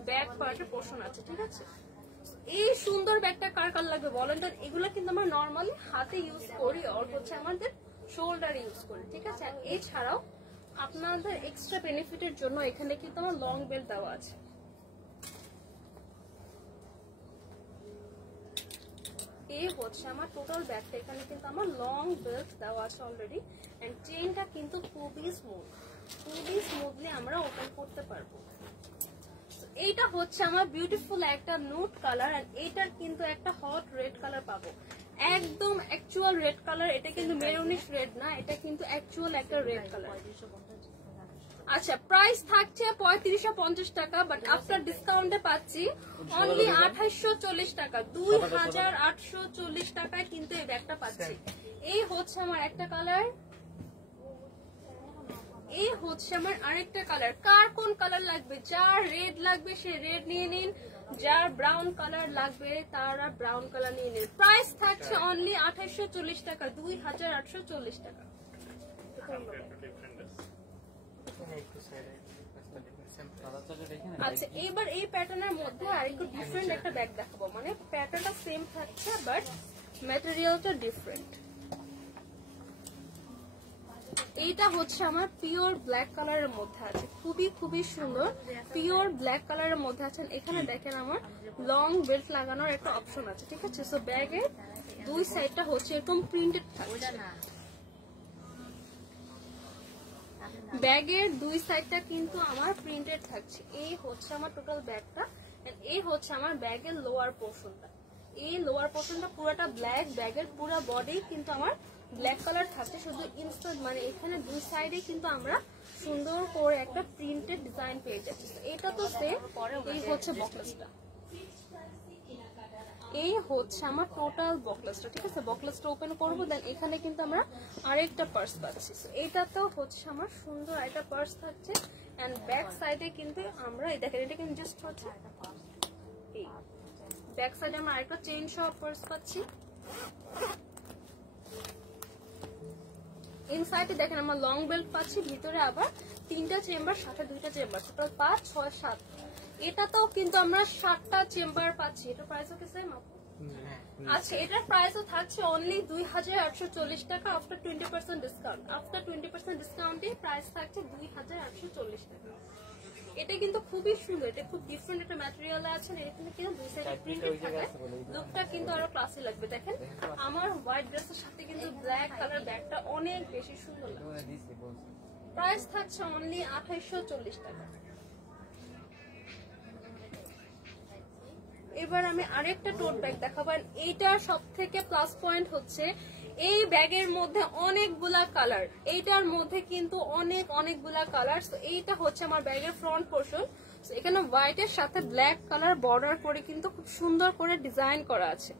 ব্যাগ পার্টের পোর্শন আছে, ঠিক আছে। এই সুন্দর ব্যাগটা কার কার লাগবে বলেন তো। এগুলো কিন্তু আমরা নর্মালি হাতে ইউজ করি, আর হচ্ছে আমাদের শোল্ডার ইউজ করি, ঠিক আছে। এছাড়াও আপনাদের এক্সট্রা বেনিফিটের জন্য এখানে কিন্তু আমার লং বেল্ট দেওয়া আছে। এই হচ্ছে আমার টোটাল ব্যাগটা। এখানে কিন্তু আমার লং বেল্ট দেওয়া আছে অলরেডি, এন্ড চেইনটা কিন্তু খুবই স্মুথলি আমরা ওপেন করতে পারবো। এইটা হচ্ছে আমার বিউটিফুল একটা নুট কালার, এন্ড এইটার কিন্তু একটা হট রেড কালার পাবো, একদম অ্যাকচুয়াল রেড কালার। এটা কিন্তু মেরুনিশ রেড না, এটা কিন্তু অ্যাকচুয়াল একটা রেড কালার। আচ্ছা, প্রাইস থাকছে 3550 টাকা, বাট আফটার ডিসকাউন্টে পাচ্ছি অনলি 2840 টাকা। 2840 টাকায় কিন্তু এই ব্যাগটা পাচ্ছি। এই হচ্ছে আমার একটা কালার, এই হচ্ছে আমার আরেকটা কালার। কার কোন কালার লাগবে? যার রেড লাগবে সে রেড নিয়ে নিন, যার ব্রাউন কালার লাগবে তারা ব্রাউন কালার নিয়ে নিন। প্রাইস থাকছে অনলি 2840 টাকা, 2840 টাকা। আচ্ছা, এবার এই প্যাটার্নের মধ্যে আরেকটু ডিফারেন্ট একটা ব্যাগ দেখাবো, মানে প্যাটার্নটা সেম থাকছে বাট ম্যাটেরিয়ালটা ডিফারেন্ট। এই এটা হচ্ছে আমার পিওর ব্ল্যাক কালারের মধ্যে আছে, খুবই খুবই সুন্দর পিওর ব্ল্যাক কালারের মধ্যে আছে। এখানে দেখেন আমার লং বেল্ট লাগানোর একটা অপশন আছে, ঠিক আছে। সো ব্যাগের দুই সাইডটা হচ্ছে এরকম প্রিন্টেড থাকছে, ব্যাগের দুই সাইডটা কিন্তু আমার প্রিন্টেড থাকছে। এই হচ্ছে আমার টোটাল ব্যাগটা, এই হচ্ছে আমার ব্যাগের লোয়ার পোর্শনটা। এই লোয়ার পোর্শনটা পুরোটা ব্ল্যাক, ব্যাগের পুরো বডি কিন্তু আমার ব্ল্যাক কালার থাকছে, শুধু ইনস্ট্যান্ট মানে এখানে দুই সাইডে কিন্তু আমরা সুন্দর করে একটা প্রিন্টেড ডিজাইন পেয়ে যাচ্ছি। এটা তো সেম। এই হচ্ছে বকলেসটা, এই হচ্ছে আমার টোটাল বকলেসটা, ঠিক আছে। বকলেসটা ওপেন করবো, দেন এখানে কিন্তু আমরা আরেকটা পার্স পাচ্ছি। এইটাতেও হচ্ছে আমার সুন্দর একটা পার্স থাকছে, এন্ড ব্যাক সাইডে কিন্তু আমরা এই দেখেন এটা কিন্তু জাস্ট হচ্ছে এই ব্যাক সাইডে আমরা আরেকটা চেইন সহ পার্স পাচ্ছি। ইনসাইডে দেখেন আমরা লং বেল্ট পাচ্ছি, ভিতরে আবার 3টা চেম্বার, সাথে 2টা চেম্বার, টোটাল 5, 6, 7। এটাতেও কিন্তু আমরা 7টা চেম্বার পাচ্ছি। এটা প্রাইসও কি সেম? আচ্ছা, এটার প্রাইসও থাকছে অনলি 2840 টাকা আফটার 20% ডিসকাউন্ট। আফটার 20% ডিসকাউন্টে প্রাইস থাকছে 2840 টাকা। এটা কিন্তু খুবই সুন্দর, এটা খুব ডিফারেন্ট একটা ম্যাটেরিয়াল আছে, এখানে কিন্তু দুই সাইডে প্রিন্টেড থাকে, লুকটা কিন্তু আরো ক্লাসি লাগবে। দেখেন আমার হোয়াইট ড্রেসের সাথে কিন্তু ব্ল্যাক কালার ব্যাগটা অনেক বেশি সুন্দর লাগছে। প্রাইস থাকছে অনলি 2840 টাকা। এবার আমি আরেকটা টোট ব্যাগ দেখাবো। এইটার সব থেকে প্লাস পয়েন্ট হচ্ছে এই ব্যাগের মধ্যে অনেকগুলা কালার, এইটার মধ্যে কিন্তু অনেকগুলা কালার। এইটা হচ্ছে আমার ব্যাগের ফ্রন্ট পোর্শন। এখানে হোয়াইটের সাথে ব্ল্যাক কালার বর্ডার করে কিন্তু খুব সুন্দর করে ডিজাইন করা আছে।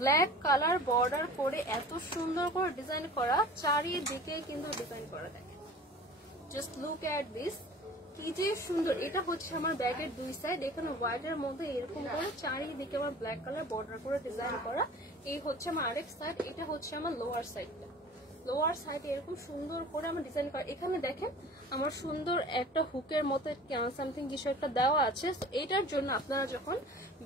ব্ল্যাক কালার বর্ডার করে এত সুন্দর করে ডিজাইন করা, চারিদিকে কিন্তু ডিজাইন করা। দেখেন, জাস্ট লুক এট দিস, কি যে সুন্দর। এটা হচ্ছে আমার ব্যাগের দুই সাইড, এখানে হোয়াইটের মধ্যে এরকম করে চারিদিকে আমার ব্ল্যাক কালার বর্ডার করে ডিজাইন করা। এই হচ্ছে আমার আরেক সাইড, এটা হচ্ছে আমার লোয়ার সাইডটা। লোয়ার সাইডে এরকম সুন্দর করে আমার ডিজাইন করা। এখানে দেখেন আমার সুন্দর একটা হুকের মতো সামথিং কিছু একটা দেওয়া আছে। এটার জন্য আপনারা যখন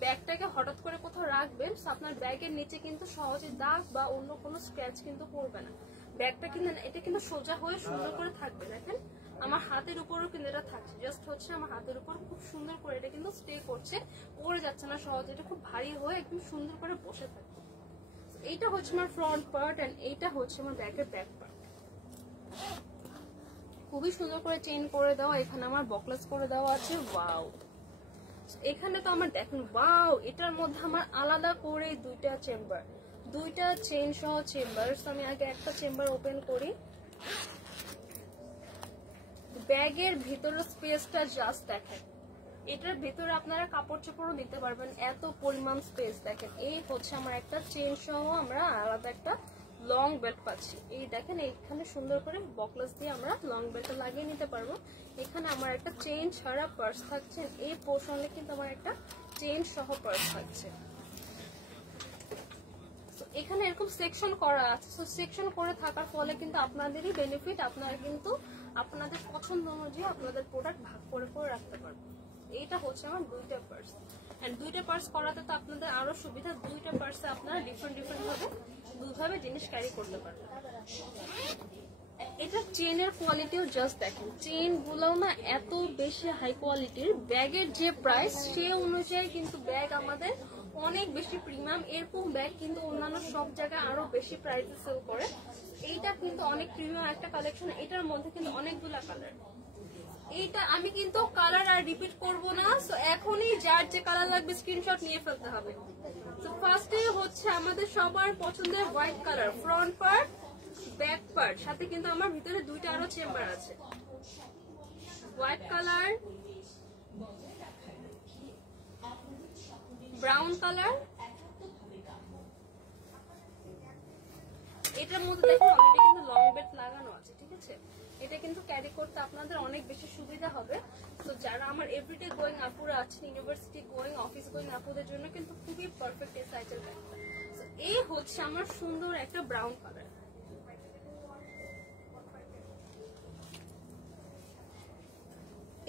ব্যাগটাকে হঠাৎ করে কোথাও রাখবেন, আপনার ব্যাগের নিচে কিন্তু সহজে দাগ বা অন্য কোনো স্ক্র্যাচ কিন্তু পড়বে না। ব্যাগটা কিন্তু এটা কিন্তু সোজা হয়ে সুন্দর করে থাকবে। দেখেন আমার হাতের উপরও কিন্তু এটা থাকছে, জাস্ট হচ্ছে আমার হাতের উপর খুব সুন্দর করে এটা কিন্তু স্টে করছে, পড়ে যাচ্ছে না সহজে। এটা খুব ভারী হয়ে একদম সুন্দর করে বসে থাকে। এইটা হচ্ছে আমার ফ্রন্ট পার্ট, এন্ড এইটা হচ্ছে আমার ব্যাগের ব্যাক পার্ট। খুবই সুন্দর করে চেইন করে দেওয়া, এখানে আমার বকলেস করে দেওয়া আছে। ওয়াও, এখানে তো আমার দেখেন, ওয়াও, এটার মধ্যে আমার আলাদা করে দুইটা চেম্বার, দুইটা চেইন সহ চেম্বার। আমি আগে একটা চেম্বার ওপেন করি। ব্যাগের ভিতরের স্পেসটা জাস্ট দেখেন, এটার ভিতরে আপনারা কাপড় চোপড়ও দিতে পারবেন, এত পরিমাণ স্পেস। দেখেন এই হচ্ছে আমার একটা চেইন সহ আমরা আলাদা একটা লং বেল্ট পাচ্ছি। এই দেখেন এইখানে সুন্দর করে বকলেস দিয়ে আমরা লং বেল্টটা লাগিয়ে নিতে পারবো। এখানে আমার একটা চেইন ছাড়া পার্স থাকছে, এই পোর্শনে কিন্তু আমার একটা চেইন সহ পার্স থাকছে। এখানে এরকম সেকশন করা আছে, তো সেকশন করে থাকার ফলে কিন্তু আপনাদেরই বেনিফিট, আপনারা কিন্তু আপনাদের পছন্দ অনুযায়ী আপনাদের প্রোডাক্ট ভাগ করে করে রাখতে পারবেন। এইটা হচ্ছে আমার দুইটা পার্স, এন্ড দুইটা পার্স করাতে তো আপনাদের আরো সুবিধা, দুইটা পার্সে আপনারা ডিফারেন্ট ভাবে দুইভাবে জিনিস ক্যারি করতে পারবেন। এটা চেনের কোয়ালিটিও জাস্ট দেখেন, চেন গুলোও না এত বেশি হাই কোয়ালিটির। ব্যাগের যে প্রাইস সে অনুযায়ী কিন্তু ব্যাগ আমাদের অনেক বেশি প্রিমিয়াম। এরকম ব্যাগ কিন্তু অন্যান্য সব জায়গায় আরো বেশি প্রাইসে সেল করে। এইটা কিন্তু অনেক প্রিমিয়াম একটা কালেকশন, এটার মধ্যে কিন্তু অনেকগুলা কালার। এইটা আমি কিন্তু কালার আর রিপিট করব না, সো এখনই যার যে কালার লাগবে স্ক্রিনশট নিয়ে ফেলতে হবে। তো ফার্স্টে হচ্ছে আমাদের সবার পছন্দের white colour, front part, back part, সাথে কিন্তু আমার ভিতরে দুইটা আরো চেম্বার আছে। হোয়াইট কালার, ব্রাউন কালার, এটার মধ্যে দেখুন অলরেডি কিন্তু লং বেল্ট লাগানো আছে, ঠিক আছে। এটা কিন্তু ক্যারি করতে আপনাদের অনেক বেশি সুবিধা হবে। তো যারা আমার এভরিডে গোয়িং আপুরা আছেন, ইউনিভার্সিটি গোয়িং, অফিস গোয়িং আপুদের জন্য কিন্তু খুবই পারফেক্ট এই সাইজের ব্যাগটা। এই হচ্ছে আমার সুন্দর একটা ব্রাউন কালার।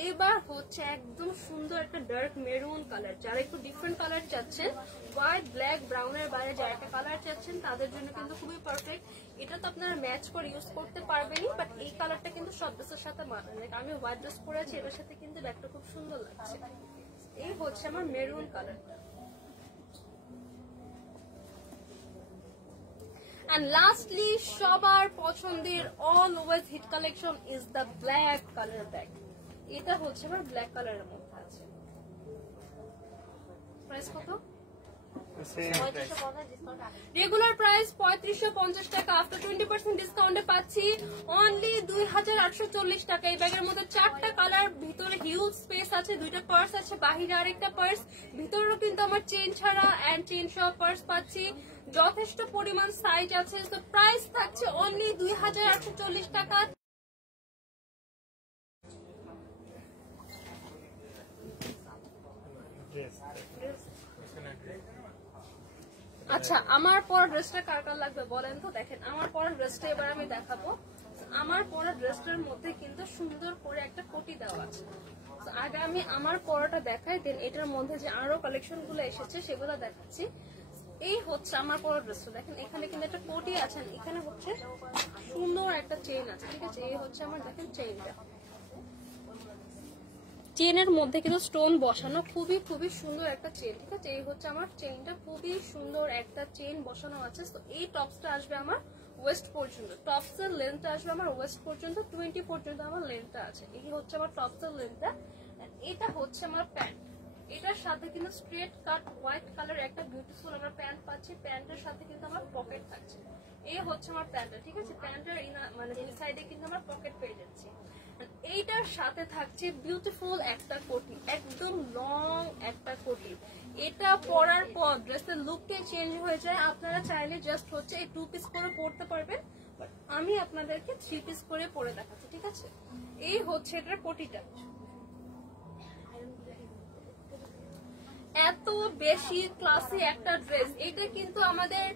এবার হচ্ছে একদম সুন্দর একটা ডার্ক মেরুন কালার, যারা একটু ডিফারেন্ট কালার চাচ্ছেন, হোয়াইট ব্ল্যাক ব্রাউনের বাইরে যারা একটা কালার চাচ্ছেন তাদের জন্য কিন্তু খুবই পারফেক্ট। এটা তো আপনারা ম্যাচ করে ইউজ করতে পারবেনই, বাট এই কালারটা কিন্তু সব ড্রেসের সাথে মানায়। আমি হোয়াইট ড্রেস পরেছি, এটার সাথে কিন্তু ব্যাগটা খুব সুন্দর লাগছে। এই হচ্ছে আমার মেরুন কালারটা। And lastly, সবার পছন্দের always hit collection is the black colour bag. এটা হচ্ছে আমার ব্ল্যাক কালারের মধ্যে আছে। প্রাইস কত? রেগুলার প্রাইস 3550 টাকা, আফটার 20% ডিসকাউন্টে পাচ্ছি অনলি 2840 টাকা। এই ব্যাগের মধ্যে 4টা কালার, ভিতরে হিউজ স্পেস আছে, 2টা পার্স আছে, বাহিরে আরেকটা পার্স, ভিতরেও কিন্তু আমার চেইন ছাড়া এন্ড চেইন সহ পার্স পাচ্ছি, যথেষ্ট পরিমাণ সাইজ আছে। তো প্রাইস থাকছে অনলি 2840 টাকা। আচ্ছা, আমার পরা ড্রেসটা কার কার লাগবে বলেন তো? দেখেন আমার পরা ড্রেসটা এবার আমি দেখাবো। আমার পরা ড্রেসটার মধ্যে কিন্তু সুন্দর করে একটা কোটি দেওয়া আছে। আগে আমি আমার পরাটা দেখাই, দেন এটার মধ্যে যে আরো কালেকশন গুলো এসেছে সেগুলো দেখাচ্ছি। এই হচ্ছে আমার পরা ড্রেসটা, দেখেন এখানে কিন্তু একটা কোটি আছে, এখানে হচ্ছে সুন্দর একটা চেইন আছে, ঠিক আছে? এই হচ্ছে আমার, দেখেন চেইনটা, চেনের মধ্যে কিন্তু স্টোন বসানো, খুবই খুবই সুন্দর একটা চেন, ঠিক আছে? এই হচ্ছে আমার চেইনটা, খুবই সুন্দর একটা চেন বসানো আছে। তো এই টপসটা আসবে আমার ওয়েস্ট পর্যন্ত, টপসের লেন্থটা আসবে আমার ওয়েস্ট পর্যন্ত, 20 পর্যন্ত আমার লেন্থটা আছে। এই হচ্ছে আমার টপসের লেন্থটা। এটা হচ্ছে আমার প্যান্ট, এটার সাথে কিন্তু স্ট্রেট কাট হোয়াইট কালার একটা বিউটিফুল আমরা প্যান্ট পাচ্ছি, প্যান্টের সাথে কিন্তু আমার পকেট থাকছে। এই হচ্ছে আমার প্যান্টটা, ঠিক আছে? প্যান্টের মানে দুই সাইডে কিন্তু আমরা পকেট পেয়ে যাচ্ছি। এইটার সাথে থাকছে বিউটিফুল একটা কোটি, একদম লং একটা কোটি। এটা পরার পর ড্রেসের লুকটা চেঞ্জ হয়ে যায়। আপনারা চাইলে জাস্ট হচ্ছে এই 2 পিস করে পরতে পারবেন, বাট আমি আপনাদেরকে 3 পিস করে পরে দেখাচ্ছি, ঠিক আছে? এই হচ্ছে এটার কোটিটা, এত বেশি ক্লাসি একটা ড্রেস। এটা কিন্তু আমাদের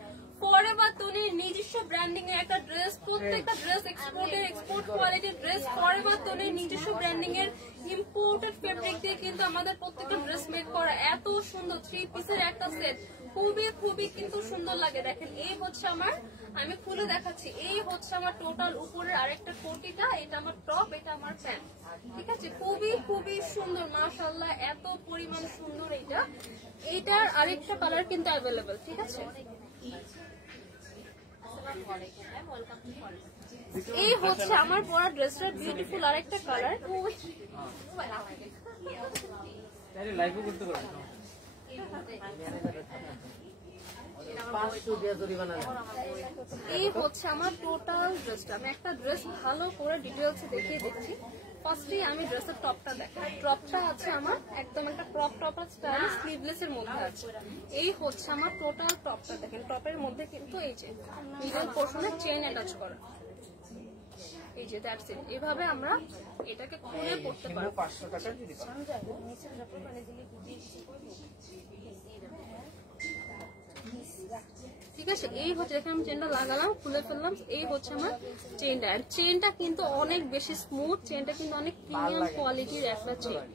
ফরএভার তনির নিজস্ব ব্র্যান্ডিং এর একটা ড্রেস। প্রত্যেকটা ড্রেস এক্সপোর্ট কোয়ালিটির ড্রেস, ফরএভার তনির নিজস্ব ব্র্যান্ডিং এর ইম্পোর্টেড ফেব্রিক দিয়ে কিন্তু আমাদের প্রত্যেকটা ড্রেস মেক করা। এত সুন্দর 3 পিসের একটা সেট, খুবই খুবই কিন্তু সুন্দর লাগে। দেখেন এই হচ্ছে আমার, আমি খুলে দেখাচ্ছি, এই হচ্ছে আমার টোটাল উপরের আরেকটা কোটিটা, এটা আমার টপ, এটা আমার প্যান্ট, ঠিক আছে? খুবই খুবই সুন্দর, মাশাআল্লাহ, এত পরিমাণ সুন্দর। এইটার আরেকটা কালার কিন্তু অ্যাভেলেবেল, ঠিক আছে? এই হচ্ছে আমার পরা ড্রেসটার বিউটিফুল আরেকটা কালার। এই হচ্ছে আমার টোটাল ড্রেসটা। আমি একটা ড্রেস ভালো করে ডিটেলসে দেখিয়ে দিচ্ছি। ফার্স্টে আমি ড্রেসের টপটা দেখাই। টপটা আছে আমার একদম একটা ক্রপ টপার স্টাইল, স্লিভলেস এর মধ্যে আছে। এই হচ্ছে আমার টোটাল টপটা, দেখেন টপের মধ্যে কিন্তু এই যে মিডল পোর্শনে চেইন অ্যাটাচ করা, এই যে দ্যাটস ইট। এভাবে আমরা এটাকে খুলে পড়তে পারবো। 500 টাকা দিয়ে দিবা। ঠিক আছে, এই হচ্ছে, দেখেন আমি চেনটা লাগালাম, খুলে ফেললাম। এই হচ্ছে আমার চেনটা, আর চেনটা কিন্তু অনেক বেশি স্মুথ, চেনটা কিন্তু অনেক প্রিমিয়াম কোয়ালিটির একটা চেন।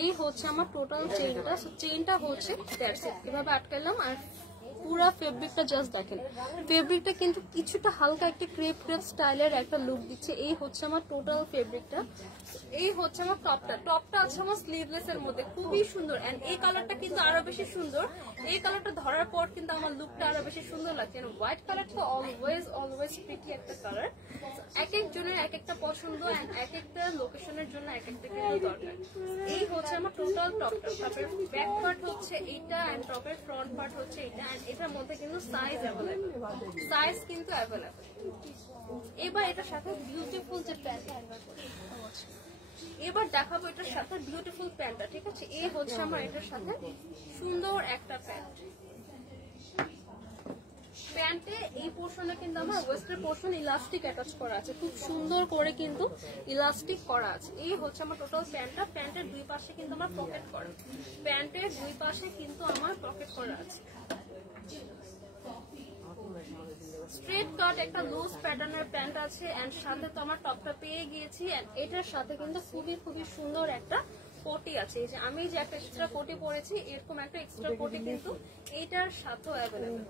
এই হচ্ছে আমার টোটাল চেনটা। চেনটা হচ্ছে দ্যাটস ইট, এভাবে আটকালাম। আর পুরা ফেব্রিকটা জাস্ট দেখেন, ফেব্রিকটা কিন্তু কিছুটা হালকা একটা ক্রেপ স্টাইলের একটা লুক দিচ্ছে। এই হচ্ছে আমার টোটাল ফেব্রিকটা। এই হচ্ছে আমার টপটা, টপটা আছে আমার স্লিভলেস এর মধ্যে, খুবই সুন্দর। এন্ড এই কালারটা কিন্তু আরো বেশি সুন্দর। এই কালারটা ধরার পর কিন্তু আমার লুকটা আরো বেশি সুন্দর লাগছে। হোয়াইট কালারটা অলওয়েজ প্রিটি একটা কালার। এক একজনের এক একটা পছন্দ, এক একটা লোকেশনের জন্য এক একটা কিন্তু দরকার। এই হচ্ছে আমার টোটাল টপটা। টপের ব্যাক পার্ট হচ্ছে এইটা, এন্ড টপের ফ্রন্ট পার্ট হচ্ছে এইটা। এটার মধ্যে কিন্তু সাইজ অ্যাভেলেবেল, সাইজ কিন্তু অ্যাভেলেবেল। এবার এটার সাথে বিউটিফুল যে প্যান্ট, এবার দেখাবো এটার সাথে বিউটিফুল প্যান্টটা, ঠিক আছে? এই হচ্ছে আমার এটার সাথে সুন্দর একটা প্যান্ট। প্যান্টে এই পোর্শনে কিন্তু আমার ওয়েস্টের পোর্শন ইলাস্টিক অ্যাটাচ করা আছে, খুব সুন্দর করে কিন্তু ইলাস্টিক করা আছে। এই হচ্ছে আমার টোটাল প্যান্টটা। প্যান্টের দুই পাশে কিন্তু আমার পকেট করা, প্যান্টের দুই পাশে কিন্তু আমার পকেট করা আছে। স্ট্রেট কাট একটা লুজ প্যাটার্নের প্যান্ট আছে এন্ড সাথে তো আমার টপটা পেয়ে গিয়েছি এন্ড এটার সাথে কিন্তু খুবই সুন্দর একটা কোটি আছে। এই যে আমি যে একটা এক্সট্রা কোটি পরেছি এরকম একটা এক্সট্রা কোটি কিন্তু এইটার সাথেও অ্যাভেলেবল।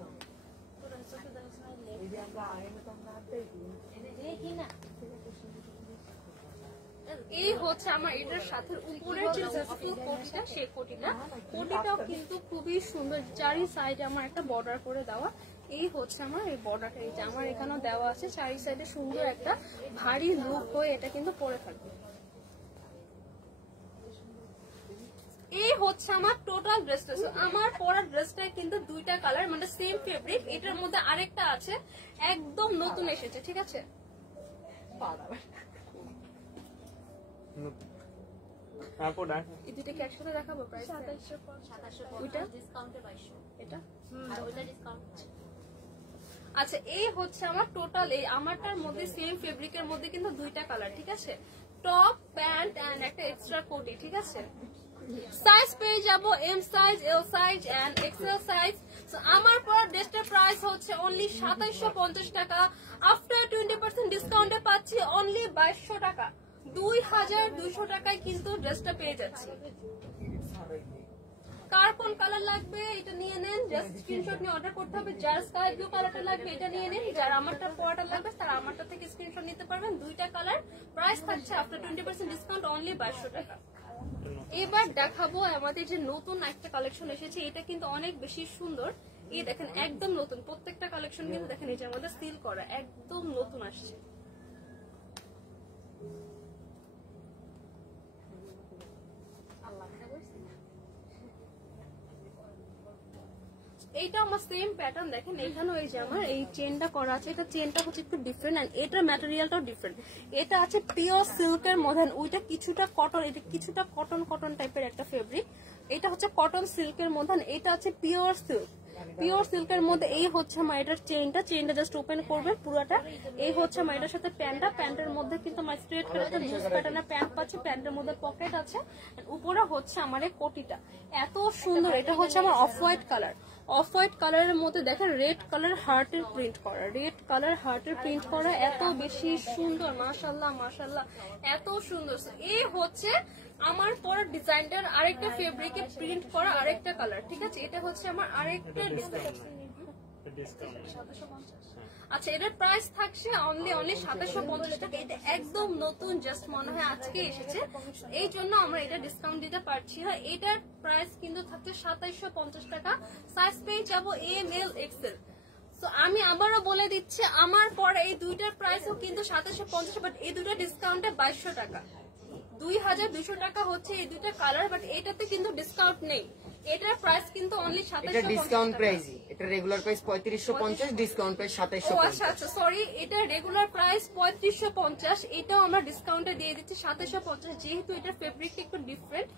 এই হচ্ছে আমার এটার সাথে উপরের যে কোটিটা সেই কোটিটাও কিন্তু খুবই সুন্দর, চারি সাইডে আমার একটা বর্ডার করে দেওয়া। এই হচ্ছে আমার এই বর্ডারটা, এই যে আমার এখানেও দেওয়া আছে, চারি সাইডে সুন্দর একটা ভারী লুক হয়ে এটা কিন্তু পরে থাকবে। এই হচ্ছে আমার টোটাল ড্রেসটা। আমার পরা ড্রেসটা কিন্তু দুইটা কালার, মানে সেম ফেব্রিক। এটার মধ্যে আরেকটা আছে একদম নতুন এসেছে, ঠিক আছে? এই দুইটাকে একসাথে দেখাবো প্রাইস 2750, ওইটা ডিসকাউন্টে 2200, এটা আর ওইটা ডিসকাউন্ট। আচ্ছা এই হচ্ছে আমার টোটাল, এই আমারটার মধ্যে সেম ফেব্রিকের মধ্যে কিন্তু দুইটা কালার, ঠিক আছে? টপ প্যান্ট এন্ড একটা এক্সট্রা কোটি, ঠিক আছে? সাইজ পেয়ে যাবো M size, L size and XL size. আমার পর ড্রেসটার প্রাইস হচ্ছে অনলি 2750 টাকা। আফটার 20% ডিসকাউন্টে পাচ্ছি অনলি 2200 টাকা। 2200 টাকায় কিন্তু ড্রেসটা পেয়ে যাচ্ছি। কার কোন কালার লাগবে এটা নিয়ে নেন, জাস্ট স্ক্রিনশট নিয়ে অর্ডার করতে হবে। যার স্কাই ব্লু কালারটা লাগবে এটা নিয়ে নেন, যার আমারটা পরাটা লাগবে তার আমারটা থেকে স্ক্রিনশট নিতে পারবেন। দুইটা কালার, প্রাইস থাকছে আফটার 20% ডিসকাউন্ট অনলি 2200 টাকা। এবার দেখাবো আমাদের যে নতুন একটা কালেকশন এসেছে, এটা কিন্তু অনেক বেশি সুন্দর। এই দেখেন একদম নতুন, প্রত্যেকটা কালেকশন কিন্তু দেখেন এই যে আমাদের সিল করা, একদম নতুন আসছে। এইটা আমার সেম প্যাটার্ন, দেখেন এখানেও এই যে আমার এই চেনটা করা আছে, এটা চেনটা হচ্ছে একটু ডিফারেন্ট এন্ড এটার ম্যাটেরিয়ালটাও ডিফারেন্ট। এটা আছে পিওর সিল্কের মধ্যে, ওইটা কিছুটা কটন, এটা কিছুটা কটন টাইপের একটা ফেব্রিক। এটা হচ্ছে কটন সিল্কের মধ্যে, এটা আছে পিওর সিল্ক। পিওর সিল্কের মধ্যে এই হচ্ছে আমার এটার চেনটা জাস্ট ওপেন করবে পুরোটা। এই হচ্ছে আমার এটার সাথে প্যান্টের মধ্যে কিন্তু আমার স্ট্রেট কালার লুজ প্যাটার্নের প্যান্ট পাচ্ছে, প্যান্টের মধ্যে পকেট আছে, উপরে হচ্ছে আমার এই কোটিটা এত সুন্দর। এটা হচ্ছে আমার off white colour, off white কালারের মধ্যে দেখেন রেড কালার হার্টের প্রিন্ট করা, এত বেশি সুন্দর, মাশাআল্লাহ মাশাআল্লাহ এত সুন্দর। এই হচ্ছে আমার পরা ডিজাইনটার আরেকটা ফেব্রিকে প্রিন্ট করা আরেকটা কালার, ঠিক আছে? এটা হচ্ছে আমার আরেকটা ডিজাইন। আচ্ছা এটার প্রাইস থাকছে অনলি 2750 টাকা। এটা একদম নতুন, জাস্ট মনে হয় আজকে এসেছে, এই জন্য আমরা এটা ডিসকাউন্ট দিতে পারছি না। এটার প্রাইস কিন্তু থাকছে 2750 টাকা। সাইজ পেয়ে যাবো এম এল এক্সেল। তো আমি আবারও বলে দিচ্ছি, আমার পরে এই দুইটার প্রাইসও কিন্তু 2750, বাট এই দুইটা ডিসকাউন্টে 2200 টাকা। 2200 টাকা হচ্ছে এই দুইটা কালার, বাট এটাতে কিন্তু ডিসকাউন্ট নেই। এটার প্রাইস কিন্তু অনলি 2750 টাকা। এটা ডিসকাউন্ট প্রাইস, এটা রেগুলার প্রাইস 3550, ডিসকাউন্ট প্রাইস 2750। আচ্ছা সরি, এটা রেগুলার প্রাইস 3550, এটাও আমরা ডিসকাউন্টে দিয়ে দিচ্ছি 2750, যেহেতু এটা ফেব্রিকটা একটু ডিফারেন্ট।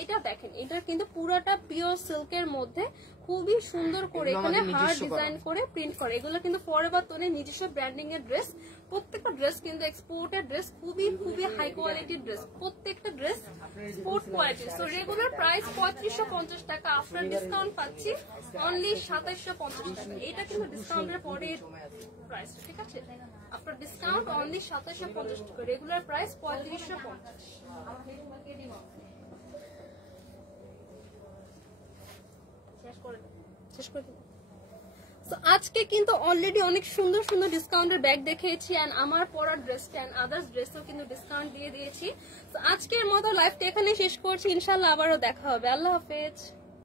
এটা দেখেন, এটা কিন্তু পুরাটা পিওর সিল্কের মধ্যে খুবই সুন্দর করে এখানে হার্ড ডিজাইন করে প্রিন্ট করে। এগুলো কিন্তু ফরএভার তোনের নিজস্ব ব্র্যান্ডিং এর ড্রেস। প্রত্যেকটা ড্রেস কিন্তু এক্সপোর্টেড ড্রেস, খুবই হাই কোয়ালিটির ড্রেস, প্রত্যেকটা dress sport quality. So regular price 3550 টাকা, আফটার ডিসকাউন্ট পাচ্ছি অনলি 2750 টাকা। এটা কিন্তু ডিসকাউন্টের পরে প্রাইস, ঠিক আছে? আফটার ডিসকাউন্ট অনলি 2750 টাকা, রেগুলার প্রাইস 3550। আজকে কিন্তু অলরেডি অনেক সুন্দর সুন্দর ডিসকাউন্টের ব্যাগ দেখিয়েছি, এন্ড আমার পরার ড্রেসটা এন্ড আদার্স ড্রেসও কিন্তু ডিসকাউন্ট দিয়ে দিয়েছি। তো আজকের মতো লাইভটা এখানে শেষ করছি, ইনশাআল্লাহ আবারও দেখা হবে। আল্লাহ হাফেজ।